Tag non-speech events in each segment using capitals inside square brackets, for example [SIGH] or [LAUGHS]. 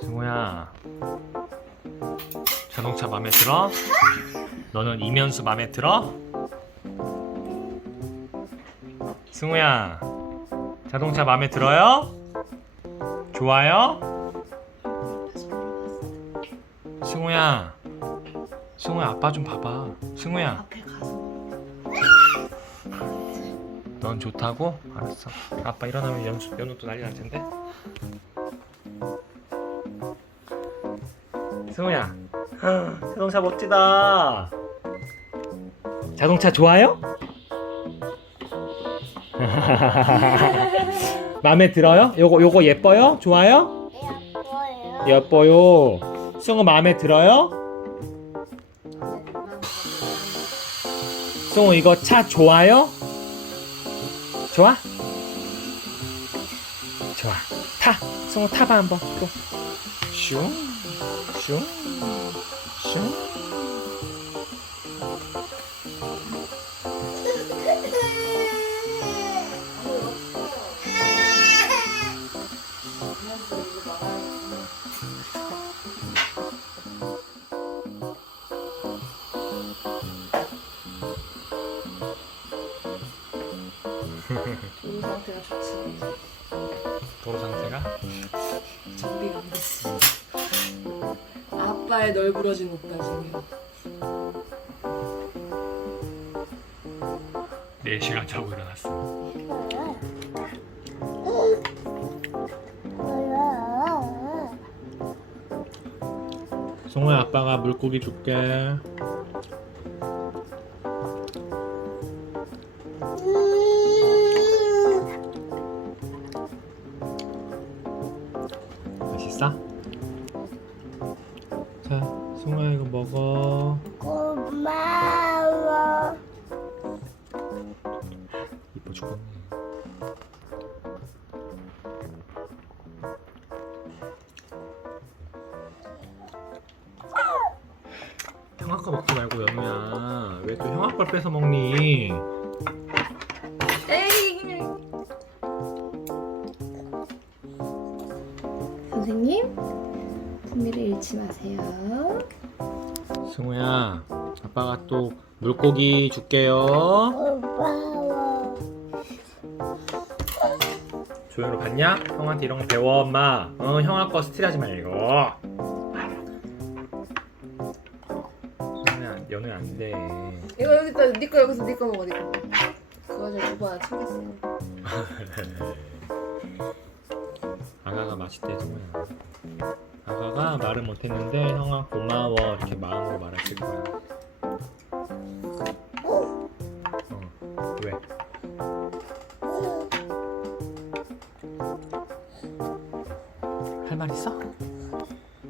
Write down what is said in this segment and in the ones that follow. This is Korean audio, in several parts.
승우야 자동차 마음에 들어? 너는 이면수 마음에 들어? 승우야 자동차 마음에 들어요? 좋아요? 승우야 승우야 아빠 좀 봐봐 승우야 앞에 가서 넌 좋다고? 알았어 아빠 일어나면 연수, 연우 또 난리 날 텐데 승우야 자동차 멋지다 자동차 좋아요? [LAUGHS] 마음에 들어요? 요거 요거 예뻐요? 좋아요? 예뻐요. 예뻐요 승우 마음에 들어요? 승우 이거 차 좋아요? 좋아? 좋아. 타. 승우 타봐 한번. 또 슝, 슝, 슝 도로 상태가 좋지. 도로 상태가? 정비가 안 됐어. 아빠의 널브러진 오빠 중에 4시간 자고 일어났어 승우야 아빠가 물고기 줄게. 맛 있어? 자 승우야 이거 먹어 고마워. 이뻐 죽겠네 형아 거 먹지 말고 연우야 왜 또 형아 걸 뺏어 먹니 선생님, 품위를 잃지 마세요. 승우야 아빠가 또 물고기 줄게요 고마워. 조연우 봤냐? 형한테 이런 거 배워 엄마 어 형아 거 스틸하지 말고 승우야 연우야 안돼 이거 여기 있다. 니거 여기서 니거 먹어. 니거. 그거 가지고 오빠 챙겼어. [LAUGHS] 아가가 맛있대 승우야 아가가 말을 못했는데 형아 고마워 이렇게 마음으로 말했을 거야 어 왜? 할 말 있어?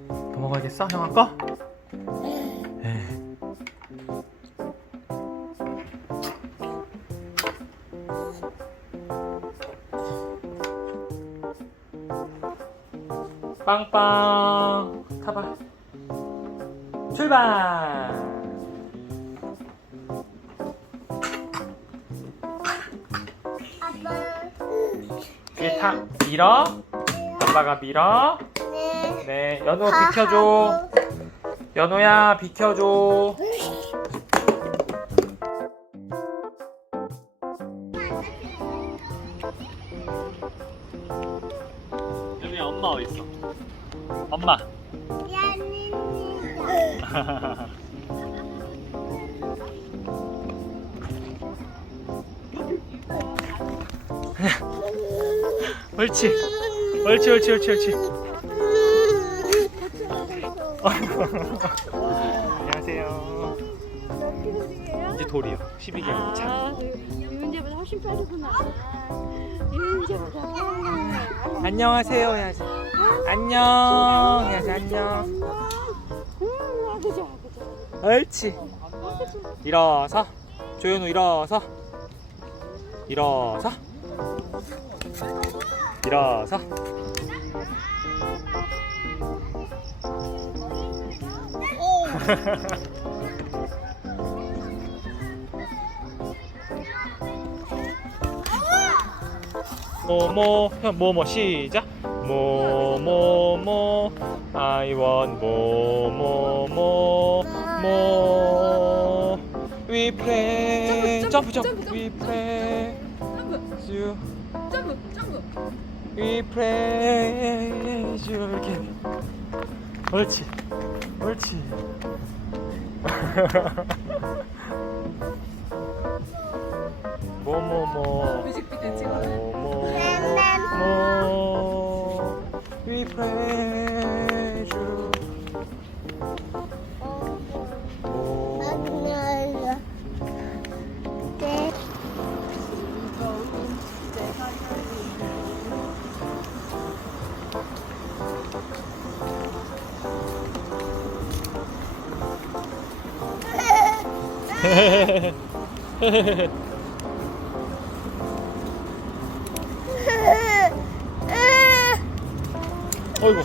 더 먹어야겠어 형아 거? 빵빵. 타봐. 출발. 아빠. 뒤에 타 밀어. 아빠가 밀어. 네. 네 연우 비켜줘. 연우야 비켜줘 [LAUGHS] 옳지. 옳지 옳지 옳지 옳지. 안녕하세요. 이제 돌이요. 12개월. 차 아, 유은재보다 훨씬 빠르구나. 유은재보다. 안녕하세요 해야지 안녕. 해야지 안녕. 옳지. 일어서. 조현우 일어서. 일어서. 일어서. [LAUGHS] 뭐뭐 뭐뭐 시작. 뭐뭐뭐. I want 뭐뭐뭐 뭐 We pray. 점프 점프, 점프 We pray. 점프. you 점프 점프. We praise you 이렇게. 옳지. 옳지. 뭐뭐뭐 [LAUGHS] [LAUGHS] 어이구